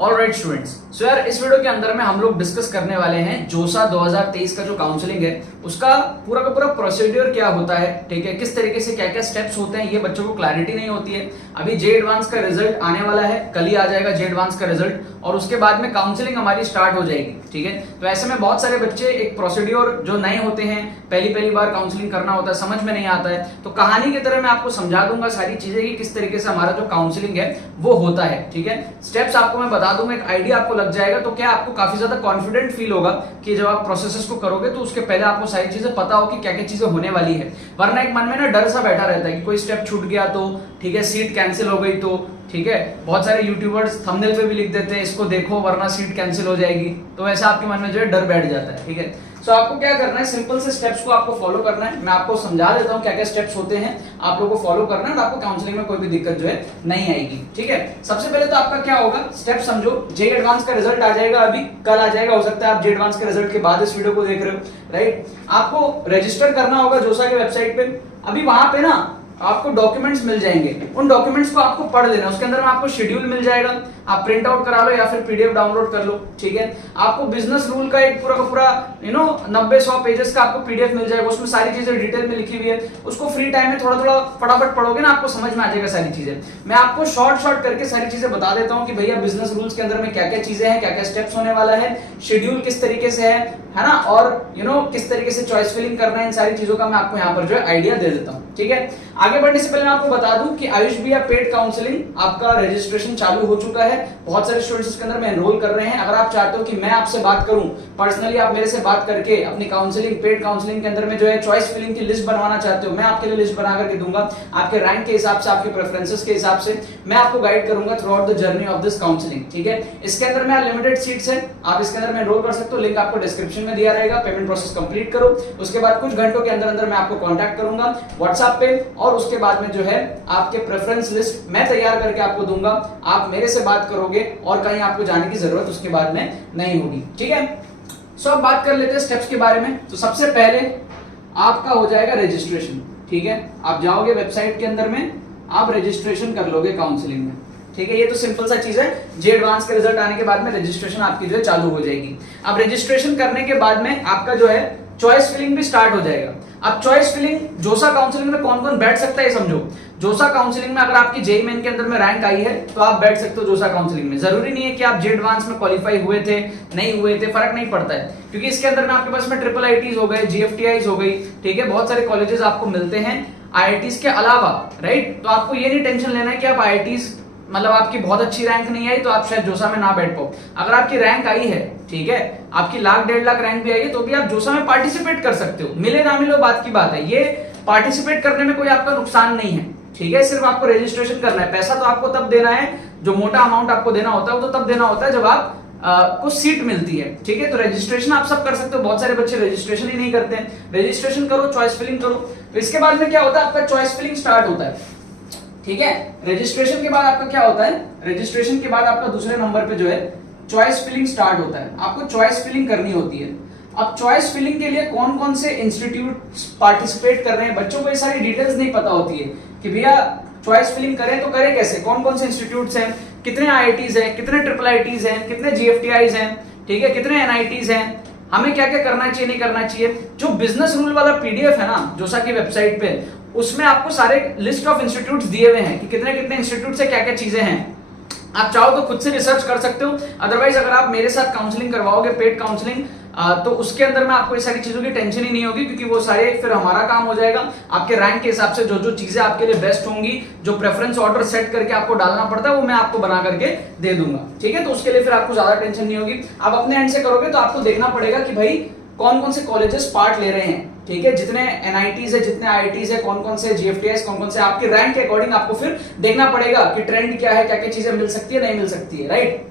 Alright students, सो यार इस video के अंदर में हम लोग डिस्कस करने वाले हैं जोसा 2023 का जो काउंसलिंग है उसका पूरा का पूरा प्रोसीड्यूर क्या होता है, ठीक है, किस तरीके से क्या क्या स्टेप्स होते हैं, ये बच्चों को क्लैरिटी नहीं होती है। अभी जे एडवांस का रिजल्ट आने वाला है, कल ही आ जाएगा जे एडवांस का रिजल्ट और उसके बाद में काउंसलिंग हमारी स्टार्ट हो जाएगी, ठीक है। तो ऐसे में बहुत सारे बच्चे एक प्रोसीड्यूर जो नए होते हैं, पहली बार काउंसलिंग करना होता है, समझ में नहीं आता है, तो कहानी की तरह मैं आपको समझा दूंगा सारी चीजें कि किस तरीके से हमारा जो काउंसलिंग है वो होता है, ठीक है। स्टेप्स आपको मैं बता दूंगा, एक आइडिया आपको लग जाएगा, तो क्या आपको काफी ज्यादा कॉन्फिडेंट फील होगा कि जब आप प्रोसेसेस को करोगे तो उसके पहले आपको सारी चीजें पता हो कि क्या क्या चीजें होने वाली है। वरना एक मन में ना डर सा बैठा रहता है कि कोई स्टेप छूट गया तो, ठीक है, सीट कैंसिल हो गई तो, ठीक है। बहुत सारे यूट्यूबर्स थंबनेल पे भी लिख देते हैं इसको देखो वरना सीट कैंसिल हो जाएगी, तो ऐसा आपके मन में जो है डर बैठ जाता है, ठीक है। सो आपको क्या करना है, सिंपल से स्टेप्स को आपको फॉलो करना है। मैं आपको समझा देता हूं क्या क्या स्टेप्स होते हैं, आप लोगों को फॉलो करना है और आपको काउंसलिंग में कोई भी दिक्कत जो है नहीं आएगी, ठीक है। सबसे पहले तो आपका क्या होगा, स्टेप समझो। जे एडवांस का रिजल्ट आ जाएगा, अभी कल आ जाएगा, हो सकता है आप जे एडवांस के रिजल्ट के बाद इस वीडियो को देख रहे हो, राइट। आपको रजिस्टर करना होगा जोसा के वेबसाइट पे। अभी वहां पे ना आपको डॉक्यूमेंट्स मिल जाएंगे, उन डॉक्यूमेंट्स को आपको पढ़ लेना। उसके अंदर में आपको शेड्यूल मिल जाएगा, आप प्रिंट आउट करा लो या फिर पीडीएफ डाउनलोड कर लो, ठीक है। आपको बिजनेस रूल का एक पूरा का पूरा 90-100 पेजेस का आपको पीडीएफ मिल जाएगा, उसमें सारी चीजें डिटेल में लिखी हुई है। उसको फ्री टाइम में थोड़ा थोड़ा फटाफट पढ़ोगे ना, आपको समझ में आ जाएगा सारी चीजें। मैं आपको शॉर्ट करके सारी चीजें बता देता हूँ कि भैया बिजनेस रूल्स के अंदर में क्या क्या चीजें हैं, क्या क्या स्टेप्स होने वाला है, शेड्यूल किस तरीके से है ना, और किस तरीके से चॉइस फिलिंग करना है, इन सारी चीजों का मैं आपको यहाँ पर जो है आइडिया दे देता हूँ, ठीक है। आगे बढ़ने से पहले मैं आपको बता दूं कि आयुष भैया पेड काउंसलिंग आपका रजिस्ट्रेशन चालू हो चुका है। बहुत सारे स्टूडेंट्स इसके अंदर में एनरोल कर रहे हैं। अगर आप चाहते हो कि मैं आपसे बात करूं पर्सनली, आप मेरे से बात करके अपनी काउंसलिंग, पेड काउंसलिंग के अंदर में जो है चॉइस फिलिंग की लिस्ट बनवाना चाहते हो, मैं आपके लिए लिस्ट बना करके दूंगा। आपके रैंक के हिसाब से, आपके प्रेफरेंसेस के हिसाब से मैं आपको गाइड करूंगा through out the journey of this counselling, ठीक है। इसके अंदर में लिमिटेड सीट्स है, आप इसके अंदर में एनरोल कर सकते हो, लिंक आपको डिस्क्रिप्शन में दिया रहेगा। पेमेंट प्रोसेस कंप्लीट करो, उसके बाद कुछ घंटों के अंदर अंदर मैं आपको कांटेक्ट करूंगा व्हाट्सएप पे, और उसके बाद में जो है आपके प्रेफरेंस लिस्ट मैं तैयार करके आपको दूंगा। आप मेरे से बात करोगे और कहीं आपको जाने की जरूरत उसके बाद में नहीं होगी, ठीक है। सो अब बात कर लेते हैं स्टेप्स के बारे में। तो सबसे पहले आपका हो जाएगा रजिस्ट्रेशन, ठीक है। आप जाओगे वेबसाइट के अंदर में, आप रजिस्ट्रेशन कर लोगे काउंसलिंग में, ठीक है। ये तो सिंपल सा चीज है। जे एडवांस के रिजल्ट आने के बाद में रजिस्ट्रेशन आपकी जो है चालू हो जाएगी। अब रजिस्ट्रेशन करने के बाद में आपका जो है चॉइस फिलिंग भी स्टार्ट हो जाएगा। अब चॉइस फिलिंग जोसा काउंसलिंग में कौन कौन बैठ सकता है समझो। जोसा काउंसलिंग में अगर आपकी जेईई मेन के अंदर में रैंक आई है तो आप बैठ सकते हो जोसा काउंसलिंग में। जरूरी नहीं है कि आप जे एडवांस में क्वालिफाई हुए थे, नहीं हुए थे, फर्क नहीं पड़ता है, क्योंकि इसके अंदर में आपके पास में ट्रिपल आईटीज हो गए, जीएफटीआईज हो गई, ठीक है। बहुत सारे कॉलेजेस आपको मिलते हैं आईआईटीज के अलावा, राइट। तो आपको ये नहीं टेंशन लेना है कि आप आईआईटीज मतलब आपकी बहुत अच्छी रैंक नहीं आई तो आप शायद जोसा में ना बैठ पाओ। अगर आपकी रैंक आई है, ठीक है, आपकी 1,00,000-1.5 लाख रैंक भी आई है, तो भी आप जोसा में पार्टिसिपेट कर सकते हो। मिले ना मिले बात की बात है, ये पार्टिसिपेट करने में कोई आपका नुकसान नहीं है, ठीक है। सिर्फ आपको रजिस्ट्रेशन करना है। पैसा तो आपको तब देना है, जो मोटा अमाउंट आपको देना होता है वो तो तब देना होता है जब आप को सीट मिलती है, ठीक है। तो रजिस्ट्रेशन आप सब कर सकते हो। बहुत सारे बच्चे रजिस्ट्रेशन ही नहीं करते हैं। रजिस्ट्रेशन करो, चॉइस फिलिंग करो। तो इसके बाद में क्या होता है, आपका चॉइस फिलिंग स्टार्ट होता है, ठीक है। रजिस्ट्रेशन के बाद आपका क्या होता है, रजिस्ट्रेशन के बाद आपका दूसरे नंबर पे जो है चॉइस फिलिंग स्टार्ट होता है। आपको चॉइस फिलिंग करनी होती है। अब चॉइस फिलिंग के लिए कौन कौन से इंस्टीट्यूट पार्टिसिपेट कर रहे हैं, बच्चों को ये सारी डिटेल्स नहीं पता होती है कि भैया चॉइस फिलिंग करें तो करें कैसे, कौन कौन से इंस्टीट्यूट्स हैं, कितने आईआईटीज हैं, कितने ट्रिपल आईटीज हैं, कितने जीएफटीआईज हैं, ठीक है, कितने एनआईटीज हैं, हमें क्या क्या करना चाहिए, नहीं करना चाहिए। जो बिजनेस रूल वाला पीडीएफ है ना जोसा की वेबसाइट पे, उसमें आपको सारे लिस्ट ऑफ इंस्टीट्यूट्स दिए हुए हैं कि कितने कितने इंस्टीट्यूट से क्या क्या चीजें हैं। आप चाहो तो खुद से रिसर्च कर सकते हो। अदरवाइज अगर आप मेरे साथ काउंसलिंग करवाओगे, पेड काउंसलिंग, तो उसके अंदर में आपको ये सारी चीजों की टेंशन ही नहीं होगी, क्योंकि वो सारे फिर हमारा काम हो जाएगा। आपके रैंक के हिसाब से जो जो चीजें आपके लिए बेस्ट होंगी, जो प्रेफरेंस ऑर्डर सेट करके आपको डालना पड़ता है, वो मैं आपको बना करके दे दूंगा, ठीक है। तो उसके लिए फिर आपको ज्यादा टेंशन नहीं होगी। आप अपने एंड से करोगे तो आपको देखना पड़ेगा कि भाई कौन कौन से कॉलेजेस पार्ट ले रहे हैं, ठीक है, जितने एनआईटीज है, जितने आईआईटीज है, कौन कौन से जीएफटीआईज, कौन कौन से, आपके रैंक के अकॉर्डिंग आपको फिर देखना पड़ेगा कि ट्रेंड क्या है, क्या क्या चीजें मिल सकती है, नहीं मिल सकती है, राइट।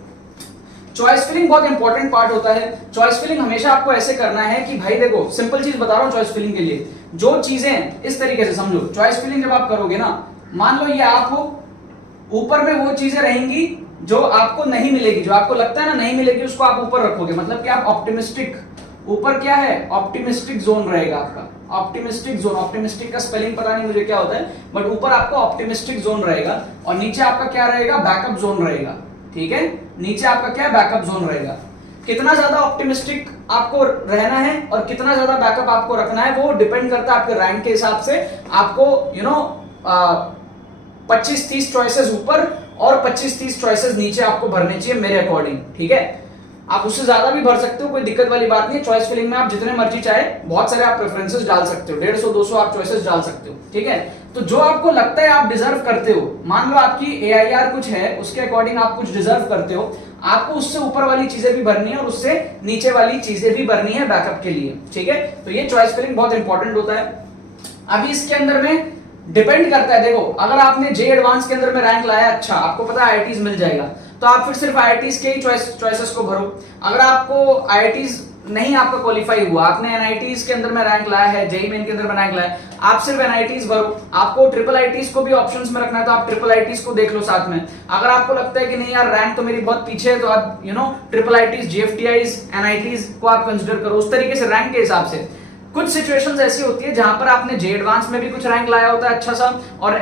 चॉइस फिलिंग बहुत इंपॉर्टेंट पार्ट होता है। चॉइस फिलिंग हमेशा आपको ऐसे करना है कि भाई देखो, सिंपल चीज बता रहा हूं चॉइस फिलिंग के लिए, जो चीजें इस तरीके से समझो। चॉइस फिलिंग जब आप करोगे ना, मान लो ये आप हो, ऊपर में वो चीजें रहेंगी जो आपको नहीं मिलेगी, जो आपको लगता है ना नहीं मिलेगी, उसको आप ऊपर रखोगे। मतलब कि आप ऑप्टिमिस्टिक, ऊपर क्या है, ऑप्टिमिस्टिक जोन रहेगा आपका। ऑप्टिमिस्टिक जोन, ऑप्टिमिस्टिक का स्पेलिंग पता नहीं मुझे क्या होता है, बट ऊपर आपका ऑप्टिमिस्टिक जोन रहेगा और नीचे आपका क्या रहेगा, बैकअप जोन रहेगा, ठीक है। नीचे आपका क्या बैकअप जोन रहेगा। कितना ज्यादा ऑप्टिमिस्टिक आपको रहना है और कितना ज्यादा बैकअप आपको रखना है वो डिपेंड करता है आपके रैंक के हिसाब से। आपको 25-30 चॉइसेस ऊपर और 25-30 चॉइसेस नीचे आपको भरने चाहिए मेरे अकॉर्डिंग, ठीक है। आप उससे ज्यादा भी भर सकते हो, कोई दिक्कत वाली बात नहीं है। चॉइस फिलिंग में आप जितने मर्जी चाहे बहुत सारे आप प्रेफरेंसेस डाल सकते हो, 150-200 आप चॉइसेस डाल सकते हो, ठीक है। तो जो आपको लगता है आप डिजर्व करते हो, मान लो आपकी AIR कुछ है, उसके अकॉर्डिंग आप कुछ डिजर्व करते हो, आपको उससे ऊपर वाली चीजें भी भरनी है और उससे नीचे वाली चीजें भी भरनी है बैकअप के लिए, ठीक है। तो ये चॉइस फिलिंग बहुत इंपॉर्टेंट होता है। अभी इसके अंदर में डिपेंड करता है, देखो अगर आपने जे एडवांस के अंदर में रैंक लाया, अच्छा आपको पता है IITs मिल जाएगा, तो आप फिर सिर्फ IITs के ही चॉइसेस को भरो। अगर आपको IITs नहीं आपका क्वालिफाई हुआ, आपने NITs के अंदर में रैंक लाया है, JEE मेन के अंदर में रैंक लाया है, आप सिर्फ NITs भरो। आपको IIITs को भी ऑप्शंस में रखना है तो आप IIITs को देख लो साथ में। अगर आपको लगता है कि नहीं यार रैंक तो मेरी बहुत पीछे है, तो आप IIITs, GFTIs, NITs को आप कंसिडर करो उस तरीके से रैंक के हिसाब से। कुछ सिचुएशंस ऐसी होती है जहां पर आपने जे एडवांस में भी कुछ रैंक लाया होता है अच्छा सा, और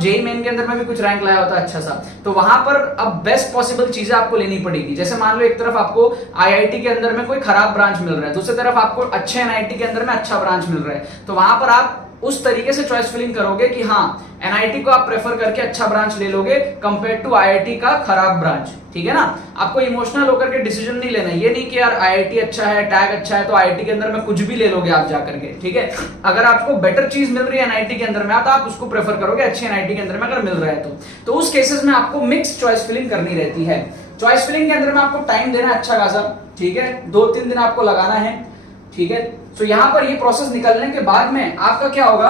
JEE मेन के अंदर में भी कुछ रैंक लाया होता है अच्छा सा, तो वहां पर अब बेस्ट पॉसिबल चीजें आपको लेनी पड़ेगी। जैसे मान लो एक तरफ आपको IIT के अंदर में कोई खराब ब्रांच मिल रहा है, दूसरी तरफ आपको अच्छे NIT के अंदर में अच्छा ब्रांच मिल रहा है, तो वहां पर आप उस तरीके से चॉइस फिलिंग करोगे कि हाँ NIT को आप प्रेफर करके अच्छा ब्रांच ले लोगे कंपेयर टू IIT का खराब ब्रांच, ठीक है ना। आपको इमोशनल होकर के डिसीजन नहीं लेना, ये नहीं कि यार IIT अच्छा है, टैग अच्छा है, तो IIT के अंदर में कुछ भी ले लोगे आप जाकर के, ठीक है। अगर आपको बेटर चीज मिल रही है NIT के अंदर में तो आप उसको प्रेफर करोगे अच्छे NIT के अंदर में अगर मिल रहा है तो उस केसेस में आपको मिक्स चॉइस फिलिंग करनी रहती है। चॉइस फिलिंग के अंदर में आपको टाइम देना अच्छा खासा, ठीक है, 2-3 दिन आपको लगाना है, ठीक है। तो यहां पर ये प्रोसेस निकलने के बाद में आपका क्या होगा,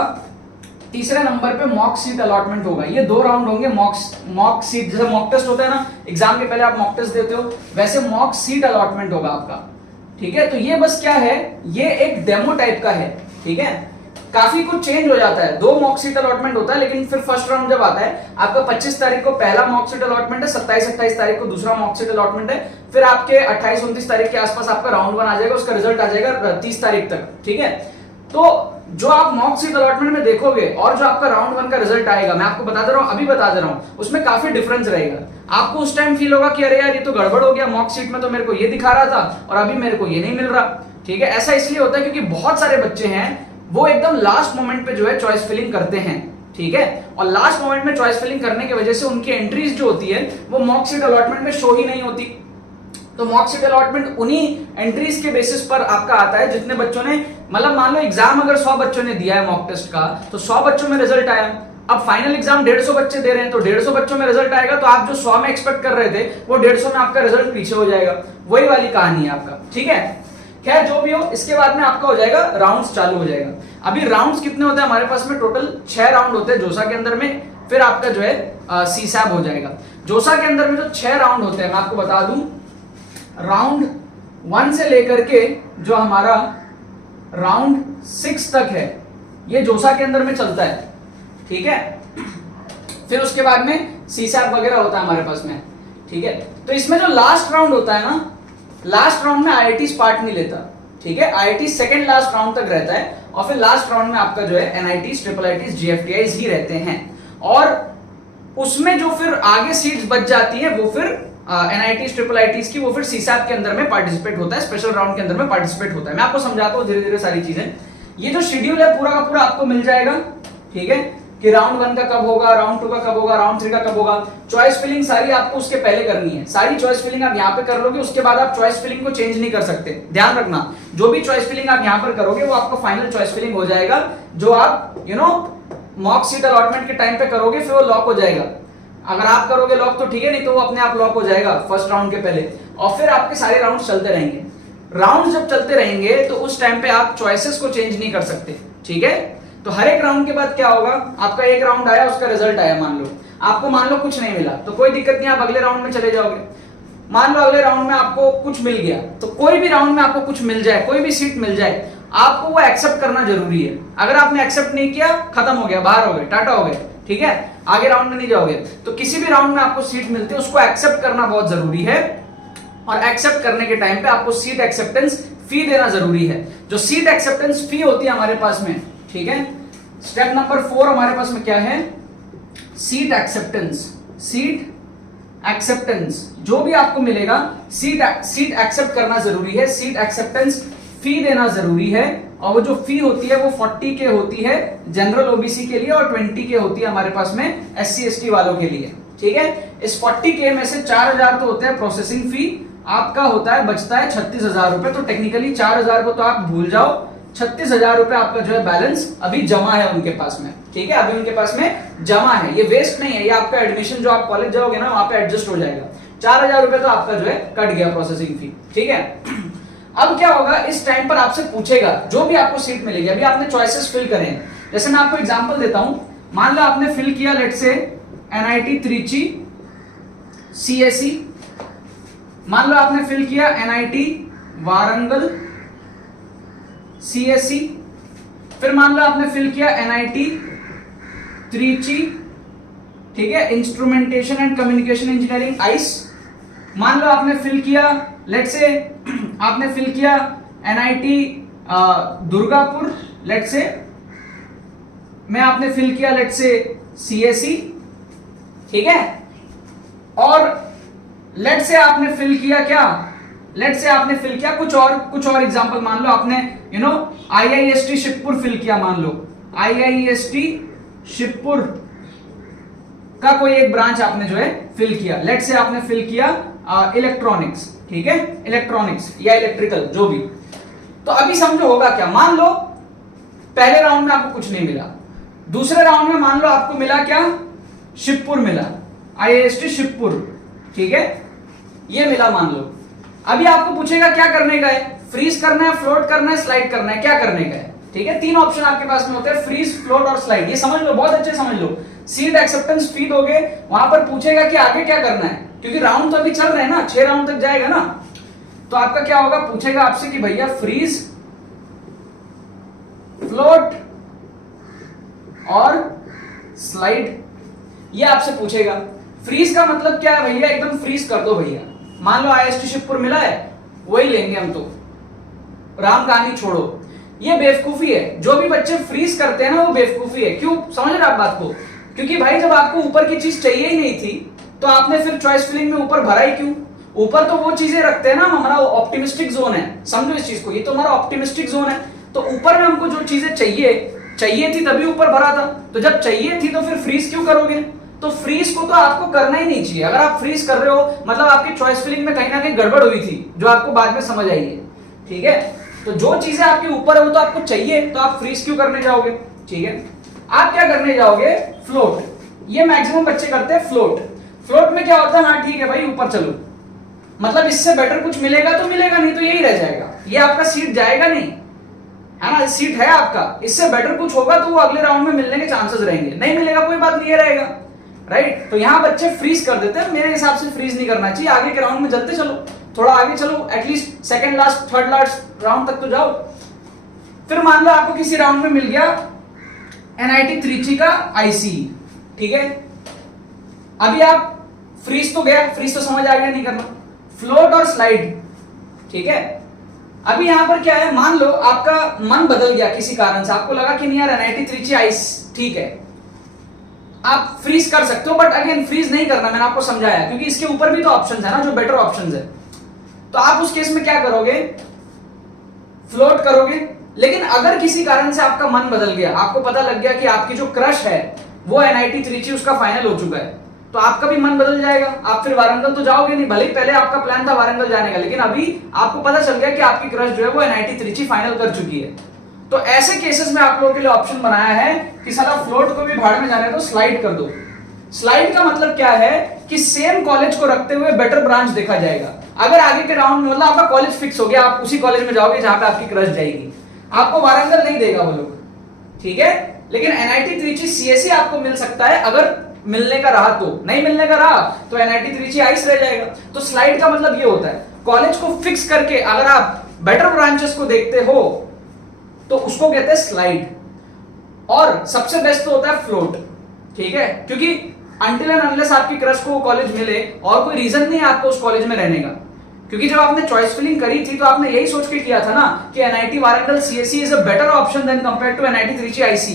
तीसरे नंबर पे मॉक सीट अलॉटमेंट होगा। ये 2 राउंड होंगे मॉक सीट, जैसे मॉक टेस्ट होता है ना एग्जाम के पहले आप मॉक टेस्ट देते हो, वैसे मॉक सीट अलॉटमेंट होगा आपका, ठीक है। तो ये बस क्या है, ये एक डेमो टाइप का है, ठीक है। काफी कुछ चेंज हो जाता है, 2 मॉक सीट अलॉटमेंट होता है, लेकिन फिर फर्स्ट राउंड जब आता है आपका 25 तारीख को पहला मॉक सीट अलॉटमेंट है, 27-28 तारीख को दूसरा मॉक सीट अलॉटमेंट है, फिर आपके 28-29 तारीख के आसपास आपका राउंड 1 आ जाएगा, उसका रिजल्ट आ जाएगा 30 तारीख तक, ठीक है। तो जो आप मॉक सीट अलॉटमेंट में देखोगे और जो आपका राउंड 1 का रिजल्ट आएगा, मैं आपको बता दे रहा हूं, अभी बता दे रहा हूं, उसमें काफी डिफरेंस रहेगा। आपको उस टाइम फील होगा कि अरे यार ये तो गड़बड़ हो गया, मॉक सीट में तो मेरे को ये दिखा रहा था और अभी मेरे को ये नहीं मिल रहा, ठीक है। ऐसा इसलिए होता है क्योंकि बहुत सारे बच्चे हैं वो एकदम लास्ट मोमेंट पे जो है चॉइस फिलिंग करते हैं, ठीक है, और लास्ट मोमेंट में चॉइस फिलिंग करने की वजह से उनकी एंट्रीज जो होती है वो मॉक सीट अलॉटमेंट में शो ही नहीं होती। तो मॉक सीट अलॉटमेंट उन्हीं एंट्रीज के बेसिस पर आपका आता है जितने बच्चों ने, मतलब मान लो एग्जाम अगर 100 बच्चों ने दिया है मॉक टेस्ट का, तो 100 बच्चों में रिजल्ट आया। अब फाइनल एग्जाम 150 बच्चे दे रहे हैं, तो 150 बच्चों में रिजल्ट आएगा, तो आप जो 100 में एक्सपेक्ट कर रहे थे वो 150 में आपका रिजल्ट पीछे हो जाएगा। वही वाली कहानी है आपका, ठीक है। खैर जो भी हो, इसके बाद में आपका हो जाएगा राउंड्स चालू हो जाएगा। अभी राउंड्स कितने होते हैं हमारे पास में, टोटल 6 राउंड होते हैं जोसा के अंदर में, फिर आपका जो है CSAB हो जाएगा। जोसा के अंदर में जो 6 राउंड होते हैं मैं आपको बता दूं, राउंड 1 से लेकर के जो हमारा राउंड 6 तक है ये जोसा के अंदर में चलता है, ठीक है। फिर उसके बाद में CSAB वगैरह होता है हमारे पास में, ठीक है। तो इसमें जो लास्ट राउंड होता है ना, लास्ट राउंड में IITs पार्ट नहीं लेता, ठीक है। IIT सेकंड लास्ट राउंड तक रहता है और फिर लास्ट राउंड में आपका जो है NITs, IIITs, GFTIs ही रहते हैं, और उसमें जो फिर आगे सीट्स बच जाती है वो फिर NITs, IIITs की वो फिर CSAB के अंदर में पार्टिसिपेट होता है, स्पेशल राउंड के अंदर में पार्टिसिपेट होता है। मैं आपको समझाता हूँ धीरे धीरे सारी चीजें। ये जो शेड्यूल है पूरा का पूरा आपको मिल जाएगा, ठीक है, कि राउंड 1 का कब होगा, राउंड 2 का कब होगा, राउंड 3 का कब होगा। चॉइस फिलिंग सारी आपको उसके पहले करनी है, सारी चॉइस फिलिंग आप यहाँ पे कर लोगे, उसके बाद आप चॉइस फिलिंग को चेंज नहीं कर सकते। ध्यान रखना, जो भी चॉइस फिलिंग आप यहाँ पर करोगे वो आपका फाइनल चॉइस फिलिंग हो जाएगा, जो आप मॉक सीट अलॉटमेंट के टाइम पे करोगे फिर वो लॉक हो जाएगा। अगर आप करोगे लॉक तो ठीक है, नहीं तो वो अपने आप लॉक हो जाएगा फर्स्ट राउंड के पहले, और फिर आपके सारे राउंड चलते रहेंगे। राउंड जब चलते रहेंगे तो उस टाइम पे आप चॉइसेस को चेंज नहीं कर सकते, ठीक है। तो हर एक राउंड के बाद क्या होगा, आपका एक राउंड आया, उसका रिजल्ट आया, मान लो आपको कुछ नहीं मिला तो कोई दिक्कत नहीं, आप अगले राउंड में चले जाओगे। मान लो अगले राउंड में आपको कुछ मिल गया, तो कोई भी राउंड में आपको कुछ मिल जाए, कोई भी सीट मिल जाए, आपको वो एक्सेप्ट करना जरूरी है। अगर आपने एक्सेप्ट नहीं किया, खत्म हो गया, बाहर हो गए, टाटा हो गए, ठीक है, आगे राउंड में नहीं जाओगे। तो किसी भी राउंड में आपको सीट मिलती है उसको एक्सेप्ट करना बहुत जरूरी है, और एक्सेप्ट करने के टाइम पे आपको सीट एक्सेप्टेंस फी देना जरूरी है। जो सीट एक्सेप्टेंस फी होती है हमारे पास में, ठीक है, स्टेप नंबर 4 हमारे पास में क्या है, सीट एक्सेप्टेंस। सीट एक्सेप्टेंस, जो भी आपको मिलेगा सीट एक्सेप्ट करना जरूरी है, सीट एक्सेप्टेंस फी देना जरूरी है। और वो जो फी होती है वो 40 के होती है जनरल ओबीसी के लिए और 20 के होती है हमारे पास में SC ST वालों के लिए। ठीक है, इस 40 के में से 4000 तो होता है प्रोसेसिंग फी, आपका होता है बचता है 36,000 रुपए। तो टेक्निकली 4000 को तो आप भूल जाओ, 36,000 रुपए आपका जो है बैलेंस अभी जमा है उनके पास में। ठीक है, अभी उनके पास में जमा है, ये वेस्ट नहीं है, ये आपका एडमिशन जो आप कॉलेज जाओगे ना वहां पे एडजस्ट हो जाएगा। 4000 रुपए तो आपका जो है कट गया प्रोसेसिंग फी। ठीक है, अब क्या होगा, इस टाइम पर आपसे पूछेगा जो भी आपको सीट मिलेगी। अभी आपने चॉइसेस फिल करे हैं, जैसे मैं आपको एग्जांपल देता हूं, मान लो आपने फिल किया लेट से NIT त्रिची CSE, मान लो आपने फिल किया NIT वारंगल CSE, फिर मान लो आपने फिल किया NIT त्रिची, ठीक है, instrumentation and communication engineering ICE, मान लो आपने फिल किया लेट से आपने फिल किया NIT दुर्गापुर, लेट से मैं आपने फिल किया लेट से CSE, ठीक है, और लेट से आपने फिल किया क्या, लेट से आपने फिल किया कुछ और एग्जांपल, मान लो आपने IIST शिवपुर फिल किया, मान लो IIST शिवपुर का कोई एक ब्रांच आपने जो है फिल किया, लेट से आपने फिल किया इलेक्ट्रॉनिक्स, ठीक है, इलेक्ट्रॉनिक्स या इलेक्ट्रिकल जो भी। तो अभी समझो होगा क्या, मान लो पहले राउंड में आपको कुछ नहीं मिला, दूसरे राउंड में मान लो आपको मिला क्या, शिवपुर मिला, IIST शिवपुर, ठीक है, ये मिला मान लो। अभी आपको पूछेगा क्या करने का है, फ्रीज करना है, फ्लोट करना है, स्लाइड करना है, क्या करने का है। ठीक है, तीन ऑप्शन आपके पास में होते हैं, फ्रीज, फ्लोट और स्लाइड। ये समझ लो, बहुत अच्छे समझ लो। सीट एक्सेप्टेंस फी दोगे, वहां पर पूछेगा कि आगे क्या करना है, क्योंकि राउंड तो अभी चल रहे हैं ना, 6 राउंड तक जाएगा ना। तो आपका क्या होगा, पूछेगा आपसे कि भैया फ्रीज, फ्लोट और स्लाइड, ये आपसे पूछेगा। फ्रीज का मतलब क्या है भैया, एकदम फ्रीज कर दो भैया। मान लो IIST शिवपुर मिला है, वही लेंगे हम तो, राम कहानी छोड़ो। ये बेवकूफी है, जो भी बच्चे फ्रीज करते हैं ना वो बेवकूफी है। क्यों, समझ रहे आप बात को, क्योंकि भाई जब आपको ऊपर की चीज चाहिए ही नहीं थी तो आपने फिर चॉइस फिलिंग में ऊपर भरा ही क्यों। ऊपर तो वो चीजें रखते हैं ना, हमारा ऑप्टिमिस्टिक जोन है, समझो इस चीज को, ये तो हमारा ऑप्टिमिस्टिक जोन है। तो ऊपर में हमको जो चीजें चाहिए थी तभी ऊपर भरा था, तो जब चाहिए थी तो फिर फ्रीज क्यों करोगे। तो फ्रीज को तो आपको करना ही नहीं चाहिए। अगर आप फ्रीज कर रहे हो मतलब आपकी चॉइस फिलिंग में कहीं ना कहीं गड़बड़ हुई थी, जो आपको बाद में समझ आई है। ठीक है, तो जो चीजें आपके ऊपर है वो तो आपको चाहिए, तो आप फ्रीज क्यों करने जाओगे। ठीक है, आप क्या करने जाओगे, फ्लोट। ये मैक्सिमम बच्चे करते हैं फ्लोट। फ्लोट में क्या होता है, हाँ ठीक है भाई ऊपर चलो, मतलब इससे बेटर कुछ मिलेगा तो मिलेगा, नहीं तो यही रह जाएगा, ये आपका सीट जाएगा नहीं, है ना, सीट है आपका। इससे बेटर कुछ होगा तो वो अगले राउंड में मिलने के चांसेस रहेंगे, नहीं मिलेगा कोई बात नहीं रहेगा, राइट। तो यहां बच्चे फ्रीज कर देते हैं, मेरे हिसाब से फ्रीज नहीं करना चाहिए। आगे के राउंड में जल्दी चलो, थोड़ा आगे चलो, at least second last third last round तक तो जाओ। फिर मान लो आपको किसी राउंड में मिल गया NIT त्रिची का IC, ठीक है, अभी आप फ्रीज तो गया, फ्रीज तो समझ आ गया नहीं करना, फ्लोट और स्लाइड, ठीक है। अभी यहां पर क्या है, मान लो आपका मन बदल गया किसी कारण से, आपको लगा कि नहीं यार NIT त्रिची ICE ठीक है, आप फ्रीज कर सकते हो, बट अगेन फ्रीज नहीं करना, मैंने आपको समझाया, क्योंकि इसके ऊपर भी तो ऑप्शंस है ना जो बेटर ऑप्शंस है। तो आप उस केस में क्या करोगे, फ्लोट करोगे। लेकिन अगर किसी कारण से आपका मन बदल गया, आपको पता लग गया कि आपकी जो क्रश है वो NIT त्रिची उसका फाइनल हो चुका है, तो आपका भी मन बदल जाएगा, आप फिर वारंगल तो जाओगे नहीं। भले पहले आपका प्लान था वारंगल जाने का, लेकिन अभी आपको पता चल गया कि आपकी क्रश जो है वो NIT त्रिची फाइनल कर चुकी है। तो ऐसे केसेस में आप लोगों के लिए ऑप्शन बनाया है कि साला फ्लोट को भी भाड़ में जाने दो, स्लाइड कर दो। स्लाइड का मतलब क्या है कि सेम कॉलेज को रखते हुए बेटर ब्रांच देखा जाएगा। अगर आगे के राउंड में मतलब आपका कॉलेज फिक्स हो गया, आप उसी कॉलेज में जाओगे जहां पे आपकी क्रश जाएगी, आपको वारंगल नहीं देगा वो लोग, ठीक है। लेकिन NIT त्रिची CSE आपको मिल सकता है, अगर मिलने का रहा तो। नहीं मिलने का रहा तो NIT त्रिची ICE रह जाएगा। तो स्लाइड का मतलब ये होता है, कॉलेज को फिक्स करके अगर आप बेटर ब्रांचेस को देखते हो तो उसको कहते हैं स्लाइड। और सबसे बेस्ट तो होता है फ्लोट, ठीक है, क्योंकि अनटिल एंड अनलेस आपकी क्रश को कॉलेज मिले और कोई रीजन नहीं है आपको उस कॉलेज में रहने का। क्योंकि जब आपने चॉइस फिलिंग करी थी तो आपने यही सोच के किया था ना कि NIT Warangal CSE is a better option than compared to NIT Trichy IC,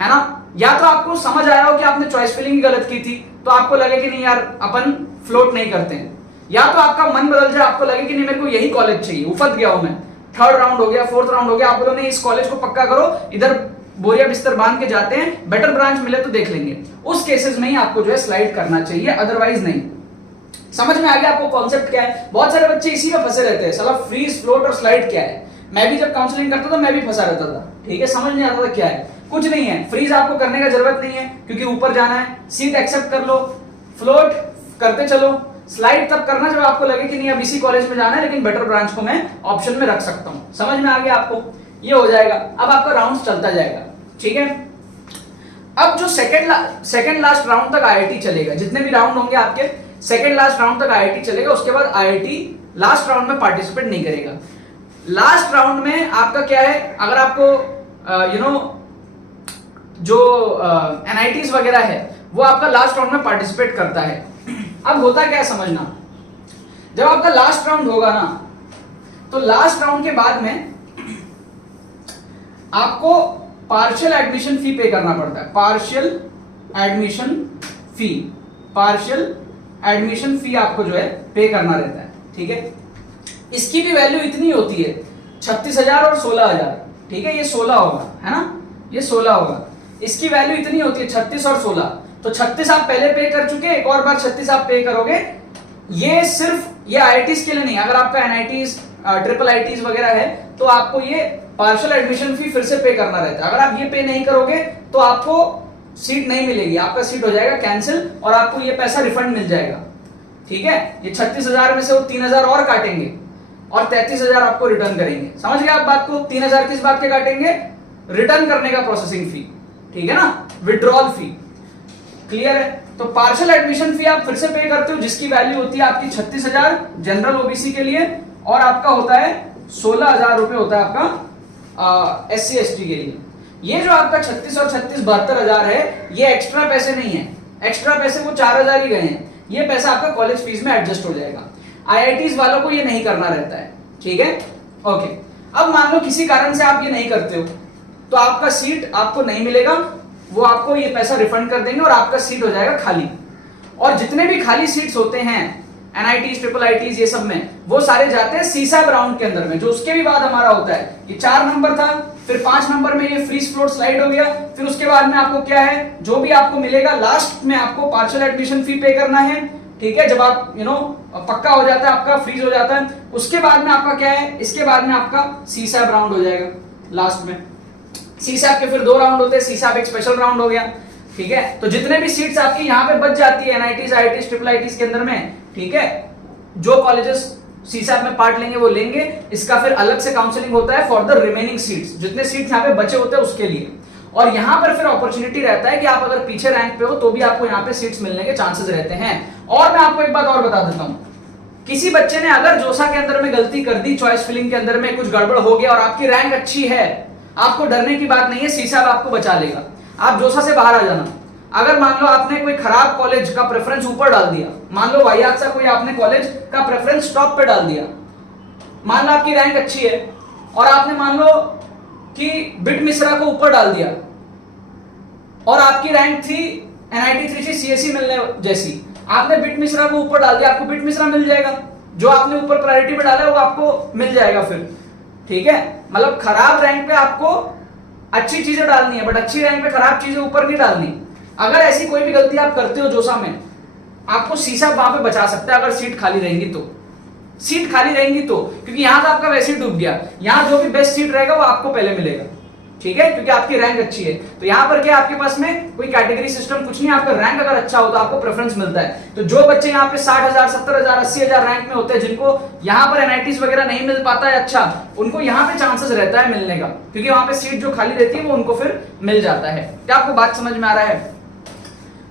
है ना। या तो आपको समझ आया हो कि आपने चॉइस फिलिंग गलत की थी, तो आपको लगे कि नहीं यार अपन फ्लोट नहीं करते हैं, या तो आपका मन बदल जाए, आपको लगे कि नहीं मेरे को यही कॉलेज चाहिए, उफत गया हूं मैं, थर्ड राउंड हो गया, फोर्थ राउंड हो गया, आप बोलो नहीं इस कॉलेज को पक्का करो, इधर बोरिया बिस्तर बांध के जाते हैं, बेटर ब्रांच मिले तो देख लेंगे, उस केसेस में ही आपको जो है स्लाइड करना चाहिए, अदरवाइज नहीं। समझ में आ गया आपको कॉन्सेप्ट क्या है? बहुत सारे बच्चे इसी में फंसे रहते हैं, साला फ्रीज, फ्लोट और स्लाइड क्या है। मैं भी जब काउंसलिंग करता था मैं भी फंसा रहता था, ठीक है, समझ नहीं आता था क्या है। कुछ नहीं है, फ्रीज आपको करने का जरूरत नहीं है क्योंकि ऊपर जाना है, सीट एक्सेप्ट कर लो, फ्लोट करते चलो, स्लाइड तब करना जब आपको लगे कि नहीं अब इसी कॉलेज में जाना है लेकिन बेटर ब्रांच को मैं ऑप्शन में रख सकता हूं। समझ में आ गया आपको? ये हो जाएगा। अब आपका राउंड चलता जाएगा, ठीक है। अब जो सेकंड लास्ट राउंड तक आईआईटी चलेगा, जितने भी राउंड होंगे आपके सेकंड लास्ट राउंड तक आईआईटी चलेगा, उसके बाद आईआईटी लास्ट राउंड में पार्टिसिपेट नहीं करेगा। लास्ट राउंड में आपका क्या है, अगर आपको जो एनआईटीज वगैरह है वो आपका लास्ट राउंड में पार्टिसिपेट करता है। अब होता क्या है समझना, जब आपका लास्ट राउंड होगा ना, तो लास्ट राउंड के बाद में आपको पार्शियल एडमिशन फी पे करना पड़ता है। पार्शियल एडमिशन फी आपको जो है पे करना रहता है, ठीक है। इसकी भी वैल्यू इतनी होती है 36,000 और 16,000, ठीक है, ये 16 होगा, है ना, ये 16 होगा। इसकी वैल्यू इतनी होती है 36 और 16, तो 36 आप पहले पे कर चुके, एक और बार 36 आप पे करोगे। ये सिर्फ ये आईआईटीज के लिए नहीं, अगर आपका एनआईटीज ट्रिपल आईटीज वगैरह है तो आपको ये पार्शियल एडमिशन फी फिर से पे करना रहता है। अगर आप ये पे नहीं करोगे तो आपको सीट नहीं मिलेगी, आपका सीट हो जाएगा कैंसिल और आपको ये पैसा रिफंड मिल जाएगा, ठीक है। ये 36,000 में से वो 3,000 और काटेंगे और 33,000 आपको रिटर्न करेंगे। समझ गए आप बात को? 3,000 किस बात के काटेंगे? रिटर्न करने का प्रोसेसिंग फी, ठीक है ना, विड्रॉल फी। क्लियर है? तो पार्शियल एडमिशन फी आप फिर से पे करते हो जिसकी वैल्यू होती है आपकी 36,000 जनरल ओबीसी के लिए, और आपका होता है 16,000 रुपए होता है आपका एससी एसटी के लिए। ये जो आपका 36 और 36 72,000 है, ये एक्स्ट्रा पैसे नहीं है, एक्स्ट्रा पैसे वो 4,000 ही गए हैं, ये पैसा आपका कॉलेज फीस में एडजस्ट हो जाएगा। आईआईटीज वालों को ये नहीं करना रहता है, ठीक है, ओके। अब मान लो किसी कारण से आप ये नहीं करते हो तो आपका सीट आपको नहीं मिलेगा, वो आपको ये पैसा रिफंड कर देंगे और आपका सीट हो जाएगा खाली। और जितने भी खाली सीट्स होते हैं एनआईटीज ट्रिपल आईटीज ये सब में, वो सारे जाते हैं सीसैब राउंड के अंदर में, जो उसके भी बाद हमारा होता है। ये 4 नंबर था, फिर 5 नंबर में ये फ्रीज फ्लोट स्लाइड हो गया, फिर उसके बाद में आपको क्या है, जो भी आपको मिलेगा लास्ट में आपको पार्शियल एडमिशन फी पे करना है, ठीक है। जब आप पक्का हो जाता है, आपका फ्रीज हो जाता है, उसके बाद में आपका क्या है, इसके बाद में आपका सीसैब राउंड हो जाएगा लास्ट में। सीसैब के फिर 2 राउंड होते हैं, सीसैब एक स्पेशल राउंड हो गया, ठीक है। तो जितने भी सीट्स आपकी यहाँ पे बच जाती है एनआईटीज आईआईटीज ट्रिपल आईटीज के अंदर में, ठीक है, जो कॉलेजेस सीसैब में पार्ट लेंगे वो लेंगे। इसका फिर अलग से काउंसलिंग होता है फॉर द रिमेनिंग सीट्स, जितने सीट्स यहाँ पे बचे होते हैं उसके लिए। और यहाँ पर फिर अपॉर्चुनिटी रहता है कि आप अगर पीछे रैंक पे हो तो भी आपको यहाँ पे सीट्स मिलने के चांसेस रहते हैं। और मैं आपको एक बात और बता देता हूँ, किसी बच्चे ने अगर जोसा के अंदर में गलती कर दी, चॉइस फिलिंग के अंदर में कुछ गड़बड़ हो गया और आपकी रैंक अच्छी है, आपको डरने की बात नहीं है, सीसैब आपको बचा लेगा। आप जोसा से बाहर आ जाना। अगर मान लो आपने कोई खराब कॉलेज का प्रेफरेंस ऊपर डाल दिया, मान लो वाहियात सा कोई आपने कॉलेज का प्रेफरेंस टॉप पे डाल दिया, मान लो आपकी रैंक अच्छी है और आपने मान लो कि बिट मिश्रा को ऊपर डाल दिया और आपकी रैंक थी एनआईटी 3 सीएससी मिलने जैसी, आपने बिट मिश्रा को ऊपर डाल दिया, आपको बिट मिश्रा मिल जाएगा, जो आपने ऊपर प्रायोरिटी पे डाला है वो आपको मिल जाएगा फिर, ठीक है। मतलब खराब रैंक पे आपको अच्छी चीजें डालनी है, बट अच्छी रैंक पे खराब चीजें ऊपर नहीं डालनी। अगर ऐसी कोई भी गलती आप करते हो जोसा में, आपको सीसैब वहां पे बचा सकता है, अगर सीट खाली रहेंगी तो। सीट खाली रहेंगी तो, क्योंकि यहां तो आपका वैसे ही डूब गया, यहां जो भी बेस्ट सीट रहेगा वो आपको पहले मिलेगा, ठीक है, क्योंकि आपकी रैंक अच्छी है। तो यहां पर क्या आपके पास में कोई कैटेगरी सिस्टम कुछ नहीं, आपका रैंक अगर अच्छा हो तो आपको प्रेफरेंस मिलता है। तो जो बच्चे यहाँ पे 60,000 70,000 80,000 रैंक में होते हैं, जिनको यहाँ पर एनआईटीज वगैरह नहीं मिल पाता है अच्छा, उनको यहाँ पे चांसेस रहता है मिलने का, क्योंकि वहां पे सीट जो खाली रहती है वो उनको फिर मिल जाता है। क्या आपको बात समझ में आ रहा है?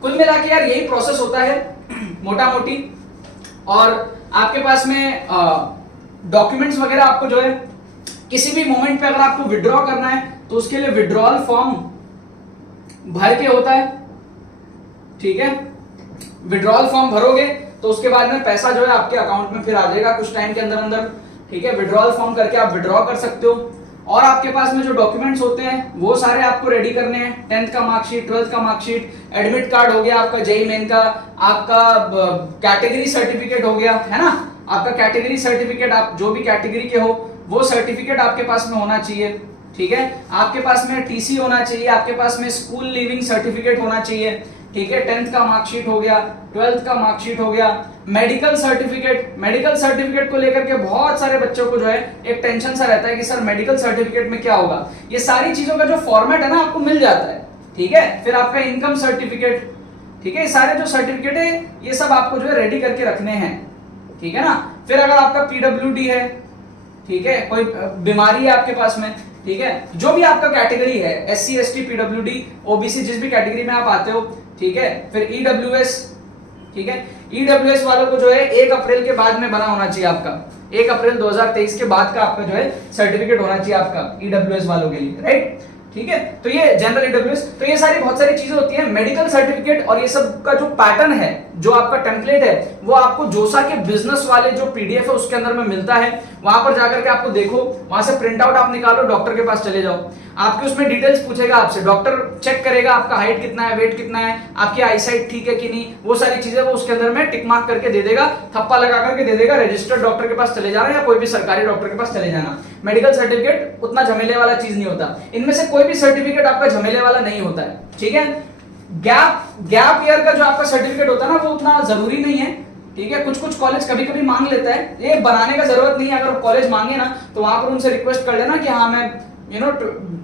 कुल मिला के यार यही प्रोसेस होता है मोटा मोटी। और आपके पास में डॉक्यूमेंट्स वगैरह आपको जो है किसी भी मोमेंट पे अगर आपको विड्रॉ करना है तो उसके लिए विड्रॉल फॉर्म भर के होता है, ठीक है। विड्रॉल फॉर्म भरोगे तो उसके बाद में पैसा जो है आपके अकाउंट में फिर आ जाएगा कुछ टाइम के अंदर अंदर, ठीक है। विड्रॉल फॉर्म करके आप विड्रॉ कर सकते हो। और आपके पास में जो डॉक्यूमेंट्स होते हैं वो सारे आपको रेडी करने हैं। 10th का मार्कशीट, 12th का मार्कशीट, एडमिट कार्ड हो गया आपका जेईई मेन का, आपका कैटेगरी सर्टिफिकेट हो गया, है ना, आपका कैटेगरी सर्टिफिकेट, आप जो भी कैटेगरी के हो वो सर्टिफिकेट आपके पास में होना चाहिए, ठीक है। आपके पास में टीसी होना चाहिए, आपके पास में स्कूल लिविंग सर्टिफिकेट होना चाहिए, ठीक है। 10th का मार्कशीट हो गया, 12th का मार्कशीट हो गया, मेडिकल सर्टिफिकेट। मेडिकल सर्टिफिकेट को लेकर के बहुत सारे बच्चों को जो है एक टेंशन सा रहता है कि सर मेडिकल सर्टिफिकेट में क्या होगा। ये सारी चीजों का जो फॉर्मेट है ना आपको मिल जाता है, ठीक है। फिर आपका इनकम सर्टिफिकेट, ठीक है, ये सारे जो सर्टिफिकेट है ये सब आपको जो है रेडी करके रखने हैं, ठीक है ना। फिर अगर आपका पीडब्ल्यूडी है, ठीक है, कोई बीमारी है आपके पास में, ठीक है, जो भी आपका कैटेगरी है, एससी एसटी पीडब्ल्यूडी ओबीसी जिस भी कैटेगरी में आप आते हो, ठीक है। फिर ईडब्ल्यूएस, ठीक है, ईडब्ल्यूएस वालों को जो है 1 अप्रैल के बाद में बना होना चाहिए आपका, 1 अप्रैल 2023 के बाद का आपका जो है सर्टिफिकेट होना चाहिए आपका ईडब्ल्यूएस वालों के लिए, राइट, ठीक है। तो ये जनरल ईडब्ल्यूएस, तो ये सारी बहुत सारी चीजें होती हैं। मेडिकल सर्टिफिकेट और ये सब का जो पैटर्न है, जो आपका टेम्पलेट है, वो आपको जोसा के बिजनेस वाले जो पीडीएफ है उसके अंदर में मिलता है। वहां पर जाकर के आपको देखो, वहां से प्रिंट आउट आप निकालो, डॉक्टर के पास चले जाओ, आपके उसमें डिटेल्स पूछेगा आपसे, डॉक्टर चेक करेगा आपका हाइट कितना है, वेट कितना है, आपकी आईसाइट ठीक है कि नहीं, वो सारी चीजें वो उसके अंदर में टिक मार्क करके दे देगा, थप्पा लगा करके दे देगा, रजिस्टर्ड डॉक्टर के पास चले जाना या कोई भी सरकारी डॉक्टर के पास चले जाना। मेडिकल सर्टिफिकेट उतना झमेले वाला चीज नहीं होता, इनमें से कोई भी सर्टिफिकेट आपका झमेले वाला नहीं होता है, ठीक है। गैप ईयर का जो आपका सर्टिफिकेट होता है ना वो उतना जरूरी नहीं है, ठीक है। कुछ कुछ कॉलेज कभी कभी मांग लेता है, ये बनाने का जरूरत नहीं है। अगर कॉलेज मांगे ना तो वहां पर उनसे रिक्वेस्ट कर लेना कि हाँ मैं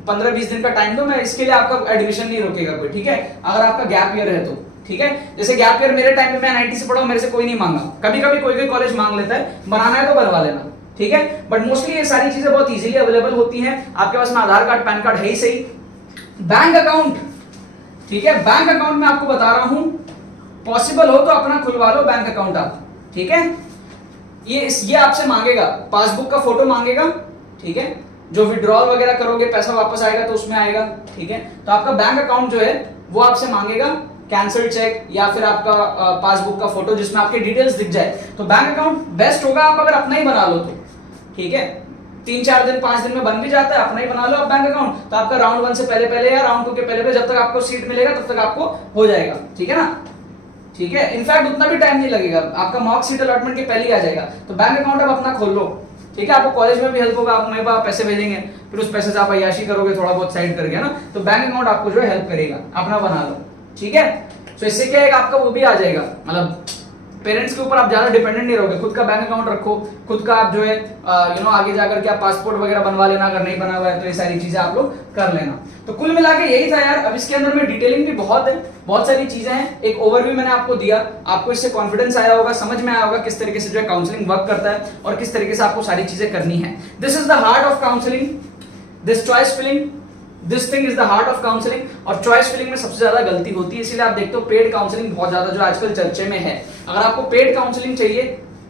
15-20 दिन का टाइम दो, मैं इसके लिए आपका एडमिशन नहीं रोकेगा कोई, ठीक है, अगर आपका गैप ईयर है तो, ठीक है। जैसे गैप ईयर मेरे टाइम में मैं एनआईटी से पढ़ा हूं, मेरे से कोई नहीं मांगा, कभी कभी कोई कॉलेज मांग लेता है, बनाना है तो बनवा लेना, ठीक है। बट मोस्टली ये सारी चीजें बहुत इजीली अवेलेबल होती हैं, आपके पास में आधार कार्ड पैन कार्ड है ही सही। बैंक अकाउंट, ठीक है, बैंक अकाउंट में आपको बता रहा हूं, पॉसिबल हो तो अपना खुलवा लो बैंक अकाउंट आप, ठीक है। ये आपसे मांगेगा, पासबुक का फोटो मांगेगा, ठीक है, जो विड्रॉल वगैरह करोगे पैसा वापस आएगा तो उसमें आएगा, ठीक है। तो आपका बैंक अकाउंट जो है वो आपसे मांगेगा, कैंसिल चेक या फिर आपका पासबुक का फोटो जिसमें आपके डिटेल्स दिख जाए। तो बैंक अकाउंट बेस्ट होगा आप अगर अपना ही बना लो तो, ठीक है। 3-4 दिन 5 दिन में बन भी जाता है, अपना ही बना लो आप बैंक अकाउंट, तो आपका राउंड 1 से पहले या राउंड 2 के पहले जब तक आपको सीट मिलेगा तब तक आपको हो जाएगा, ठीक है ना, ठीक है। इनफैक्ट उतना भी टाइम नहीं लगेगा, आपका मॉक सीट अलॉटमेंट के पहले ही आ जाएगा। तो बैंक अकाउंट आप अपना खोल लो, ठीक है। आपको कॉलेज में भी हेल्प होगा, आप मेरे पास पैसे भेजेंगे, फिर उस पैसे से आप अय्याशी करोगे थोड़ा बहुत साइड करके, ना, तो बैंक अकाउंट आपको जो है हेल्प करेगा, अपना बना लो, ठीक है। तो इससे क्या है आपका वो भी आ जाएगा, मतलब पेरेंट्स के ऊपर आप ज्यादा डिपेंडेंट नहीं रहोगे, खुद का बैंक अकाउंट रखो, खुद का आप जो है आगे जाकर के आप पासपोर्ट वगैरह बनवा लेना, अगर नहीं बना हुआ है तो ये सारी चीजें आप लोग कर लेना। तो कुल मिला के यही था यार। अब इसके अंदर में डिटेलिंग भी बहुत है, बहुत सारी चीजें हैं, एक ओवरव्यू मैंने आपको दिया, आपको इससे कॉन्फिडेंस आया होगा, समझ में आया होगा किस तरीके से जो है काउंसलिंग वर्क करता है और किस तरीके से आपको सारी चीजें करनी है। This is the heart of counselling, this choice filling, this thing is the heart of counselling. और चॉइस फिलिंग में सबसे ज्यादा गलती होती है, इसीलिए आप देखते हो पेड काउंसलिंग बहुत ज्यादा जो आजकल चर्चे में है। अगर आपको पेड काउंसलिंग चाहिए,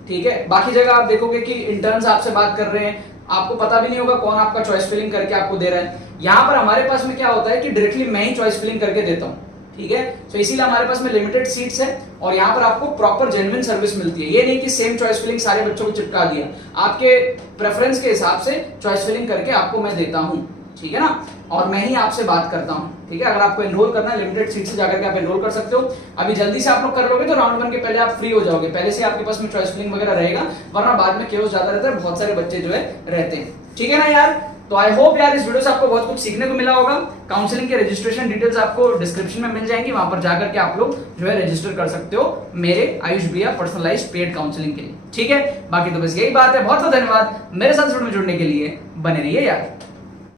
ठीक है, बाकी जगह आप देखोगे कि इंटर्न्स आपसे बात कर रहे हैं, आपको पता भी नहीं होगा कौन आपका चॉइस फिलिंग करके आपको दे रहा है। यहाँ पर हमारे पास में क्या होता है कि डायरेक्टली मैं ही चॉइस फिलिंग करके देता हूँ, ठीक है। तो इसीलिए हमारे पास में लिमिटेड सीट्स है और यहाँ पर आपको प्रॉपर जेन्युइन सर्विस मिलती है। ये नहीं कि सेम चॉइस फिलिंग सारे बच्चों को चिपका दिया, आपके प्रेफरेंस के हिसाब से चॉइस फिलिंग करके आपको मैं देता हूँ, ठीक है ना, और मैं ही आपसे बात करता हूँ, ठीक है। अगर आपको एनरोल करना है लिमिटेड सीट से जाकर के आप एनरोल कर सकते हो। अभी जल्दी से आप लोग कर लोगे तो राउंड 1 के पहले आप फ्री हो जाओगे, पहले से आपके पास में चॉइस फिलिंग वगैरह रहेगा, वरना बाद में केओस ज्यादा रहता है, बहुत सारे बच्चे जो है रहते हैं, ठीक है ना यार। तो आई होप यार इस वीडियो से आपको बहुत कुछ सीखने को मिला होगा। काउंसलिंग के रजिस्ट्रेशन डिटेल्स आपको डिस्क्रिप्शन में मिल जाएंगी, वहां पर जाकर के आप लोग जो है रजिस्टर कर सकते हो मेरे आयुष भैया पर्सनलाइज्ड पेड काउंसलिंग के लिए, ठीक है। बाकी तो बस यही बात है, बहुत बहुत धन्यवाद मेरे साथ वीडियो में जुड़ने के लिए, बने रहिए यार।